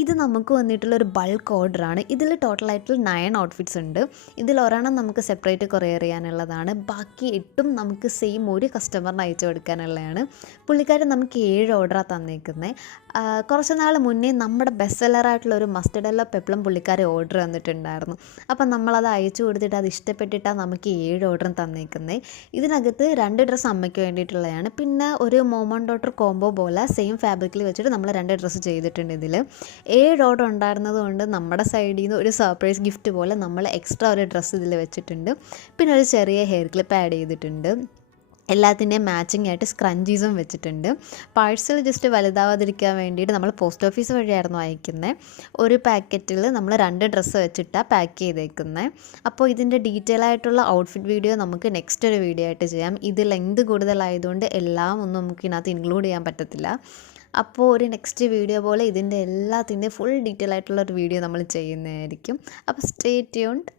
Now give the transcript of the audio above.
ഇത് നമുക്ക് വന്നിട്ടുള്ളൊരു ബൾക്ക് ഓർഡറാണ്. ഇതിൽ ടോട്ടലായിട്ട് 9 ഔട്ട്ഫിറ്റ്സ് ഉണ്ട്. ഇതിൽ ഒരെണ്ണം നമുക്ക് സെപ്പറേറ്റ് കൊറിയർ ചെയ്യാനുള്ളതാണ്. ബാക്കി 8ഉം നമുക്ക് സെയിം ഒരു കസ്റ്റമറിന് അയച്ചു കൊടുക്കാനുള്ളതാണ്. പുള്ളിക്കാരൻ നമുക്ക് 7 ഓർഡറാണ് തന്നേക്കുന്നത്. കുറച്ച് നാൾ മുന്നേ നമ്മുടെ ബെസ്റ്റ് സെല്ലറായിട്ടുള്ള ഒരു മസ്റ്റർഡ് യെല്ലോ പെപ്ലം പുള്ളിക്കാരൻ ഓർഡർ തന്നിട്ടുണ്ടായിരുന്നു. അപ്പം നമ്മളത് അയച്ചു കൊടുത്തിട്ട് അത് ഇഷ്ടപ്പെട്ടിട്ടാണ് നമുക്ക് 7 ഓർഡറും തന്നേക്കുന്നത്. ഇതിനകത്ത് 2 ഡ്രസ്സ് അമ്മയ്ക്ക് വേണ്ടിയിട്ടുള്ളതാണ്. പിന്നെ ഒരു മോമോൺ ഡോട്ടർ കോംബോ പോലെ സെയിം ഫാബ്രിക്കിൽ വെച്ചിട്ട് നമ്മൾ 2 ഡ്രസ്സ് ചെയ്തിട്ടുണ്ട്. ഇതിൽ 7 ഓർഡർ ഉണ്ടായിരുന്നത് കൊണ്ട് നമ്മുടെ സൈഡിൽ നിന്ന് ഒരു സർപ്രൈസ് ഗിഫ്റ്റ് പോലെ നമ്മൾ എക്സ്ട്രാ ഒരു ഡ്രസ്സ് ഇതിൽ വെച്ചിട്ടുണ്ട്. പിന്നെ ഒരു ചെറിയ ഹെയർ ക്ലിപ്പ് ആഡ് ചെയ്തിട്ടുണ്ട്. എല്ലാത്തിൻ്റെയും മാച്ചിങ് ആയിട്ട് സ്ക്രഞ്ചീസും വെച്ചിട്ടുണ്ട്. പാഴ്സൽ ജസ്റ്റ് വലുതാവാതിരിക്കാൻ വേണ്ടിയിട്ട് നമ്മൾ പോസ്റ്റ് ഓഫീസ് വഴിയായിരുന്നു അയക്കുന്നത്. ഒരു പാക്കറ്റിൽ നമ്മൾ 2 ഡ്രസ്സ് വെച്ചിട്ടാണ് പാക്ക് ചെയ്തേക്കുന്നത്. അപ്പോൾ ഇതിൻ്റെ ഡീറ്റെയിൽ ആയിട്ടുള്ള ഔട്ട്ഫിറ്റ് വീഡിയോ നമുക്ക് നെക്സ്റ്റ് ഒരു വീഡിയോ ആയിട്ട് ചെയ്യാം. ഇത് ലെങ്ത് കൂടുതലായതുകൊണ്ട് എല്ലാം ഒന്നും നമുക്ക് ഇതിനകത്ത് ഇൻക്ലൂഡ് ചെയ്യാൻ പറ്റത്തില്ല. അപ്പോൾ ഒരു നെക്സ്റ്റ് വീഡിയോ പോലെ ഇതിൻ്റെ എല്ലാത്തിൻ്റെയും ഫുൾ ഡീറ്റെയിൽ ആയിട്ടുള്ളൊരു വീഡിയോ നമ്മൾ ചെയ്യുന്നതായിരിക്കും. അപ്പോൾ സ്റ്റേ ട്യൂൺഡ്.